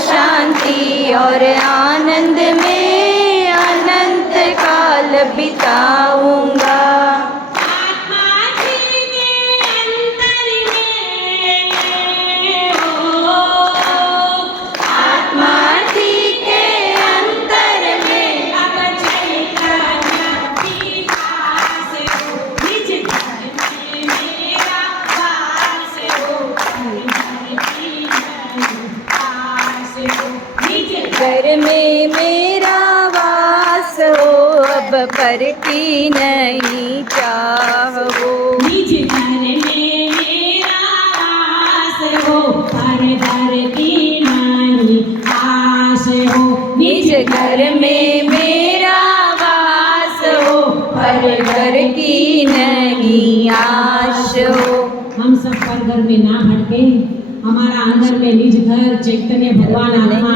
शांति और आनंद में अनंत काल बिताऊंगा। घर में मेरा वास हो, अब परती नहीं चाह हो। निज घर में मेरा वास हो, पर की नहीं आस हो। निज घर में मेरा वास हो, पर घर की नहीं आश हो। हम सब पर घर में ना भटके, हमारा अंदर में निज घर चैतन्य भगवान आत्मा